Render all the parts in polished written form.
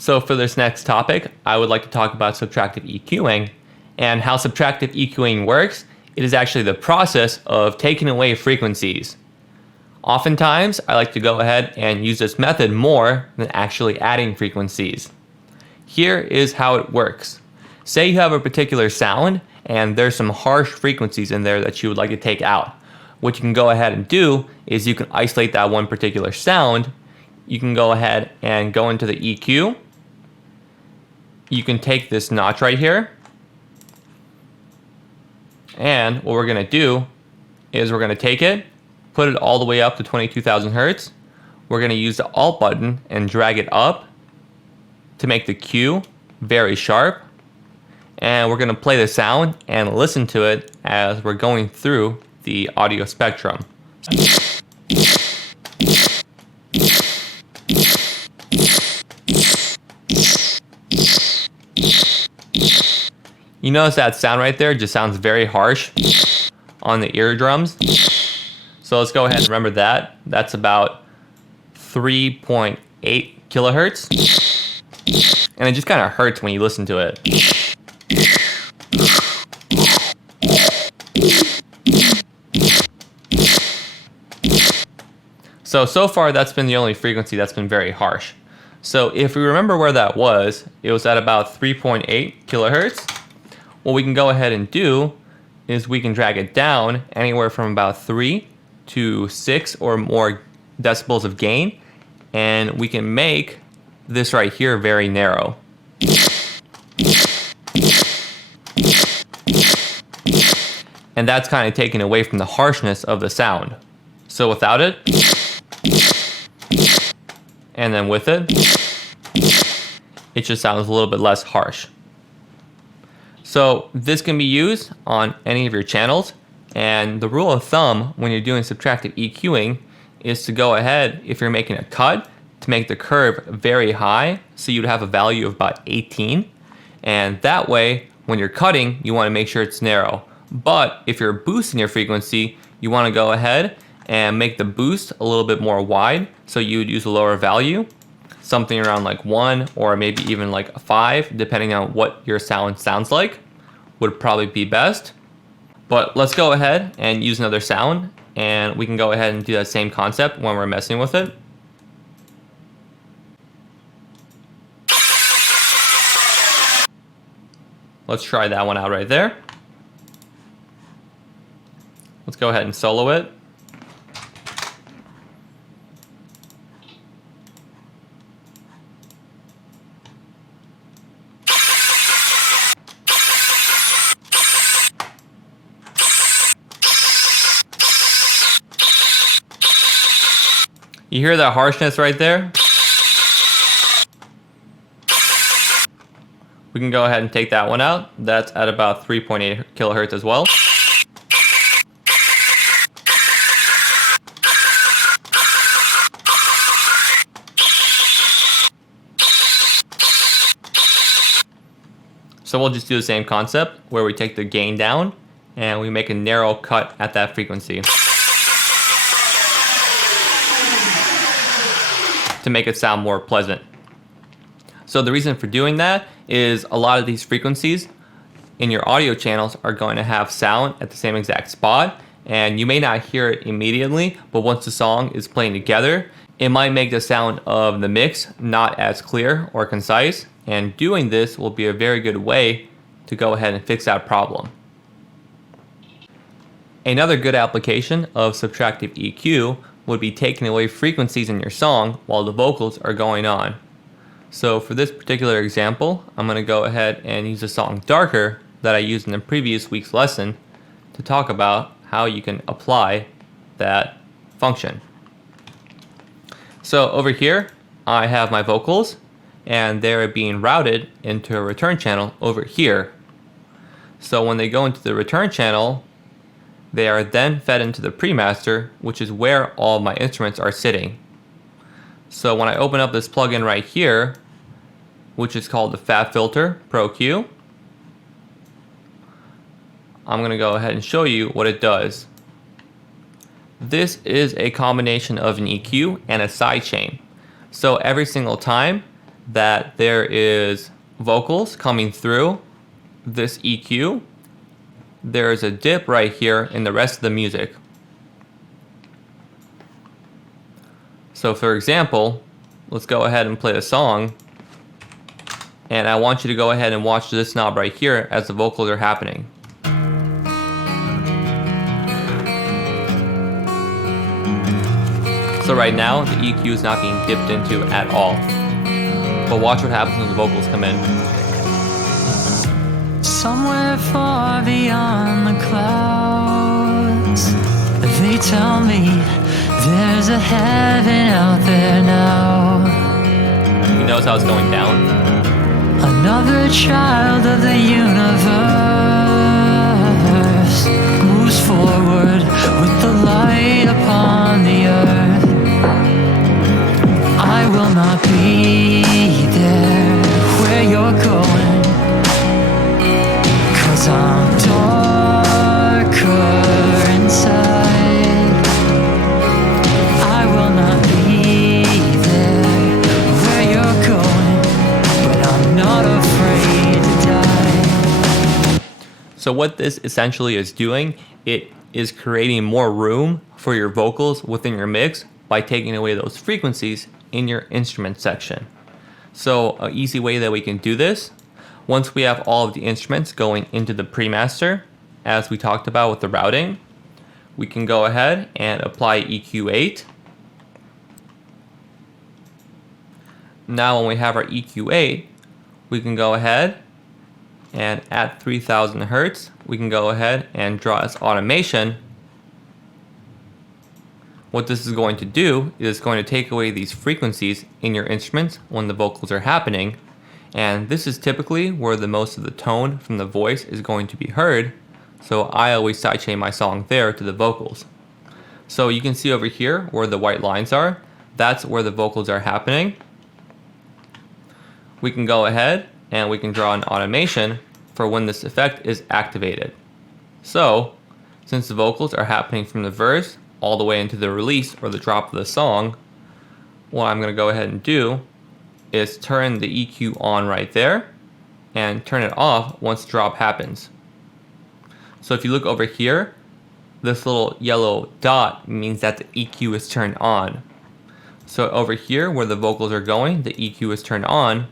So for this next topic, I would like to talk about subtractive EQing and how subtractive EQing works. It is actually the process of taking away frequencies. Oftentimes, I like to go ahead and use this method more than actually adding frequencies. Here is how it works. Say you have a particular sound and there's some harsh frequencies in there that you would like to take out. What you can go ahead and do is you can isolate that one particular sound. You can go ahead and go into the EQ. You can take this notch right here. And what we're going to do is we're going to take it, put it all the way up to 22,000 hertz. We're going to use the Alt button and drag it up to make the Q very sharp. And we're going to play the sound and listen to it as we're going through the audio spectrum. You notice that sound right there just sounds very harsh on the eardrums. So let's go ahead and remember that. That's about 3.8 kilohertz. And it just kind of hurts when you listen to it. So far that's been the only frequency that's been very harsh. So if we remember where that was, it was at about 3.8 kilohertz. What we can go ahead and do is we can drag it down anywhere from about 3 to 6 or more decibels of gain, and we can make this right here very narrow. And that's kind of taken away from the harshness of the sound. So without it, and then with it, it just sounds a little bit less harsh. So this can be used on any of your channels, and the rule of thumb when you're doing subtractive EQing is to go ahead, if you're making a cut, to make the curve very high, so you'd have a value of about 18, and that way when you're cutting you want to make sure it's narrow. But if you're boosting your frequency, you want to go ahead and make the boost a little bit more wide, so you would use a lower value, something around like 1 or maybe even like a 5, depending on what your sound sounds like, would probably be best. But let's go ahead and use another sound, and we can go ahead and do that same concept when we're messing with it. Let's try that one out right there. Let's go ahead and solo it. You hear that harshness right there? We can go ahead and take that one out. That's at about 3.8 kilohertz as well. So we'll just do the same concept where we take the gain down and we make a narrow cut at that frequency to make it sound more pleasant. So the reason for doing that is a lot of these frequencies in your audio channels are going to have sound at the same exact spot, and you may not hear it immediately, but once the song is playing together, it might make the sound of the mix not as clear or concise, and doing this will be a very good way to go ahead and fix that problem. Another good application of subtractive EQ would be taking away frequencies in your song while the vocals are going on. So for this particular example, I'm going to go ahead and use the song Darker that I used in the previous week's lesson to talk about how you can apply that function. So over here, I have my vocals, and they're being routed into a return channel over here. So when they go into the return channel, they are then fed into the pre-master, which is where all my instruments are sitting. So when I open up this plugin right here, which is called the Fab Filter Pro Q, I'm going to go ahead and show you what it does. This is a combination of an EQ and a sidechain. So every single time that there is vocals coming through this EQ, there is a dip right here in the rest of the music. So for example, let's go ahead and play a song, and I want you to go ahead and watch this knob right here as the vocals are happening. So right now, the EQ is not being dipped into at all. But watch what happens when the vocals come in. Somewhere far beyond the clouds, they tell me there's a heaven out there now. He knows how it's going down. Another child of the universe moves forward with the light upon the earth. I will not be there where you're going, 'cause I'm darker inside. I will not be there where you're going, but I'm not afraid to die. So what this essentially is doing, it is creating more room for your vocals within your mix by taking away those frequencies in your instrument section. So an easy way that we can do this, once we have all of the instruments going into the pre-master, as we talked about with the routing, we can go ahead and apply EQ8. Now when we have our EQ8, we can go ahead and at 3000 Hertz, we can go ahead and draw as automation. What this is going to do is it's going to take away these frequencies in your instruments when the vocals are happening. And this is typically where the most of the tone from the voice is going to be heard. So I always sidechain my song there to the vocals. So you can see over here where the white lines are, that's where the vocals are happening. We can go ahead and we can draw an automation for when this effect is activated. So since the vocals are happening from the verse all the way into the release or the drop of the song, what I'm going to go ahead and do is turn the EQ on right there and turn it off once the drop happens. So if you look over here, this little yellow dot means that the EQ is turned on. So over here where the vocals are going, the EQ is turned on,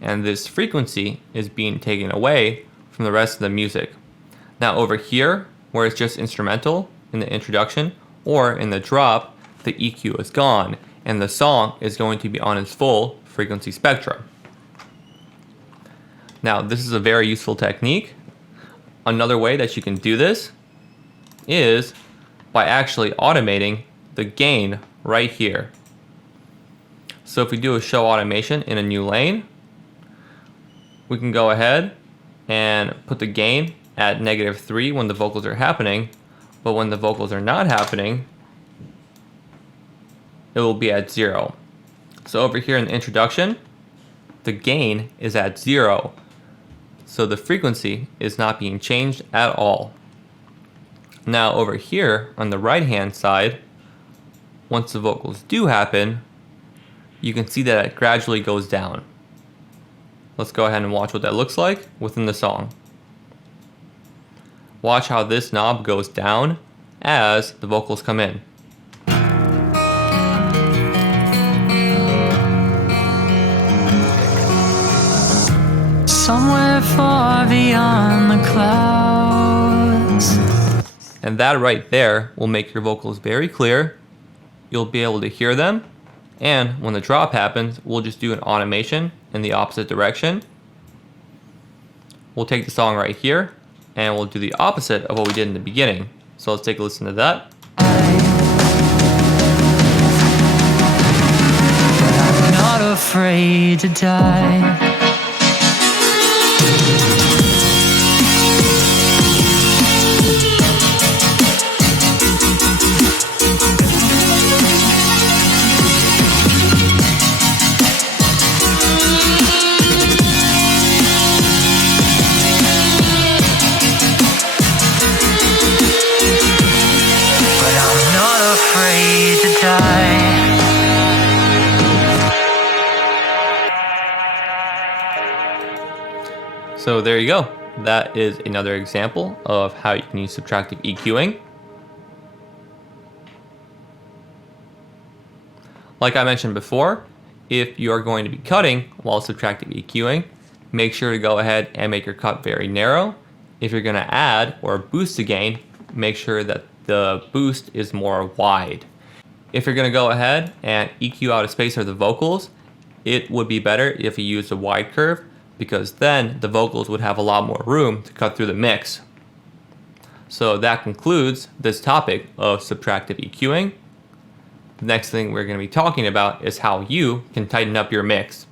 and this frequency is being taken away from the rest of the music. Now over here, where it's just instrumental in the introduction or in the drop, the EQ is gone, and the song is going to be on its full frequency spectrum. Now this is a very useful technique. Another way that you can do this is by actually automating the gain right here. So if we do a show automation in a new lane, we can go ahead and put the gain at -3 when the vocals are happening, but when the vocals are not happening, it will be at 0. So over here in the introduction, the gain is at 0. So the frequency is not being changed at all. Now over here on the right hand side, once the vocals do happen, you can see that it gradually goes down. Let's go ahead and watch what that looks like within the song. Watch how this knob goes down as the vocals come in. Somewhere far beyond the clouds. And that right there will make your vocals very clear. You'll be able to hear them. And when the drop happens, we'll just do an automation in the opposite direction. We'll take the song right here and we'll do the opposite of what we did in the beginning. So let's take a listen to that. I'm not afraid to die. So there you go. That is another example of how you can use subtractive EQing. Like I mentioned before, if you are going to be cutting while subtractive EQing, make sure to go ahead and make your cut very narrow. If you're going to add or boost a gain, make sure that the boost is more wide. If you're going to go ahead and EQ out a space or the vocals, it would be better if you used a wide curve, because then the vocals would have a lot more room to cut through the mix. So that concludes this topic of subtractive EQing. The next thing we're going to be talking about is how you can tighten up your mix.